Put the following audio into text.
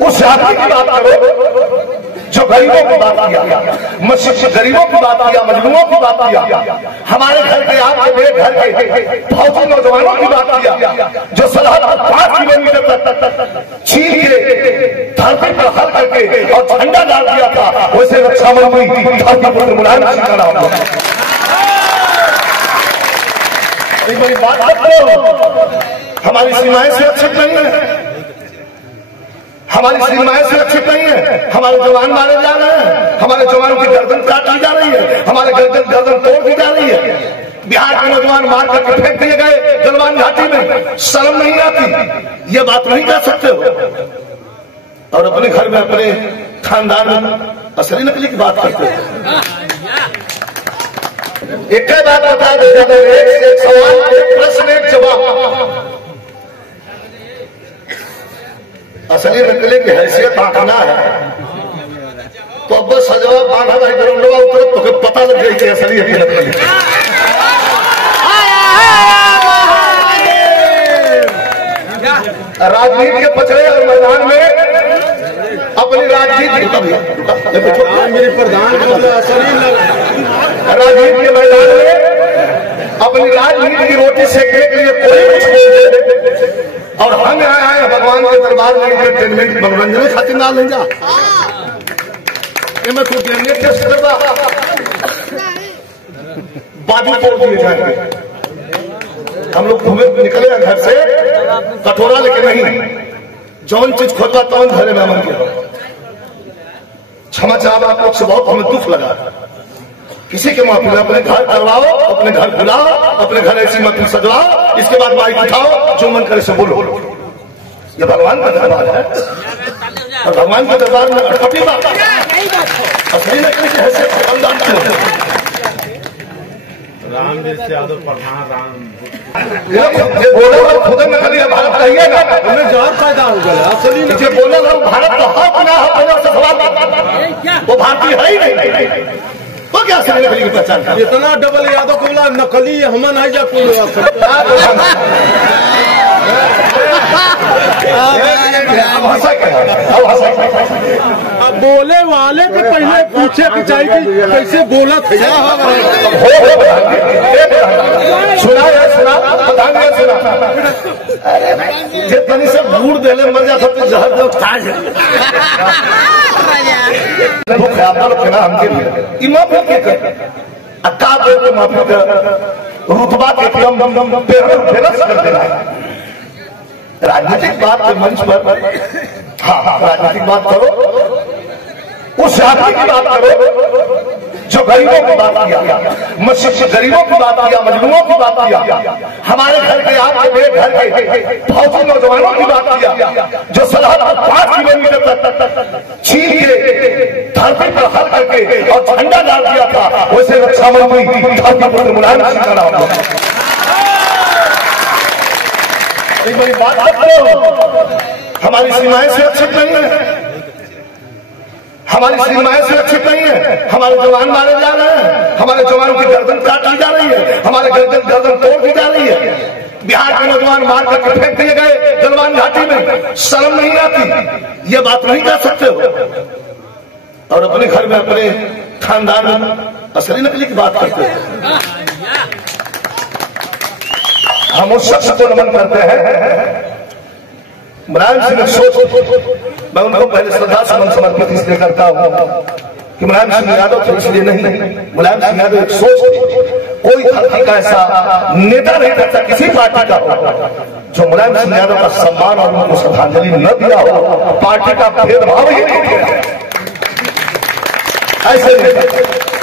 उस आदमी की बात करो जो गरीबों की बात किया, गरीबों की बात किया, मजलूमों की बात किया, हमारे घर के आपके मेरे घर के फौजी नौजवानों की बात किया, जो सरहद 5 किलोमीटर तक छीन के धरती पर हल करके और झंडा डाल दिया था। वैसे रक्षा मंत्री धरती मुलायम सिंह का नाम एक बड़ी बात करो, हमारी सीमाएं सुरक्षित नहीं है, हमारी सीमाएं सुरक्षित नहीं है, हमारे जवान मारे जा रहे हैं, हमारे जवानों की गर्दन काट दी जा रही है, हमारे गर्दन तोड़ दी जा रही है। बिहार के नौजवान मार करके फेंक दिए गए गलवान घाटी में, शर्म नहीं आती? ये बात नहीं कर सकते हो और अपने घर में अपने खानदान में असली नकली की बात करते हो। एक बात बता दे, एक सवाल, एक प्रश्न, एक जवाब। असली नकली की हैसियत आंकना है तो अब बस सजवाब बांधा भाई ग्राउंडवा उतर तो पता लग गई थी असली है नकली। राजनीति के पछड़े और मैदान में अपनी राजनीति राजनीति के मैदान में अपनी राजनीति की रोटी सेकने के लिए कोई कुछ नहीं दे और हम यहाँ आए भगवान के दरबार में एंटरटेनमेंट मनोरंजन खातिर ना ले जा मैं खुद बाजू तोड़ दिए जाएंगे। हम लोग घूमे निकले घर से कटोरा लेके नहीं, जौन चीज खोजवा तौन घरे में अमन किया। क्षमा चाहब आप लोग से, बहुत हमें दुख लगा। किसी के महफिल अपने घर करवाओ, अपने घर बुलाओ, अपने घर ऐसी महफिल सजवाओ, इसके बाद माइक उठाओ, जो मन करे से बोलो। ये भगवान का दरबार है और भगवान के दरबार में अटपटी बात असली नकली की हैसियत राम यादव प्रधान राम ये बोला खुद नकली है भारत कहिए ना, उन्हें जहर पैदा हो गया। असली ये बोला भारत तो हक ना हो सवाल, वो भारतीय है ही नहीं तो क्या असली नकली की पहचान? इतना डबल यादव को बोला नकली हम नहीं जा बोले वाले के पहले पूछे कि चाहिए कि कैसे बोला था। सुना जितनी से बूढ़ देने मर जाता तो जहर दो ताज हमके माफी के माफी का रुतबा के कर देना है। राजनीतिक बात के मंच पर हाँ राजनीतिक बात करो, उस आदमी की बात करो जो गरीबों की बात किया, गरीबों की बात किया, मजलूमों की बात किया, हमारे घर के आपके मेरे घर के फौजी नौजवानों की बात किया, जो सरहद 5 किलोमीटर तक छीन के धरती पर हल करके और झंडा डाल दिया था। वैसे रक्षा मंत्री धरती मुलायम सिंह का नाम एक बड़ी बात करो, हमारी सीमाएं सुरक्षित नहीं है, हमारी सीमाएं सुरक्षित नहीं है, हमारे जवान मारे जा रहे हैं, हमारे जवानों की गर्दन काट दी जा रही है, हमारे गर्दन तोड़ दी जा रही है। बिहार के नौजवान मार करके फेंक दिए गए गलवान घाटी में, शर्म नहीं आती? ये बात नहीं कर सकते हो और अपने घर में अपने खानदान में असली नकली की बात करते हो। हम उस शख्स को नमन करते हैं मुलायम सिंह सोच, मैं उनको पहले श्रद्धा सुमन समर्पित इसलिए करता हूं कि मुलायम सिंह यादव थे इसलिए नहीं, मुलायम सिंह यादव एक सोच। कोई धरती का ऐसा नेता नहीं करता किसी पार्टी का हो जो मुलायम सिंह यादव का सम्मान और उनको श्रद्धांजलि न दिया हो। पार्टी का भेदभाव ही नहीं किया ऐसे नहीं।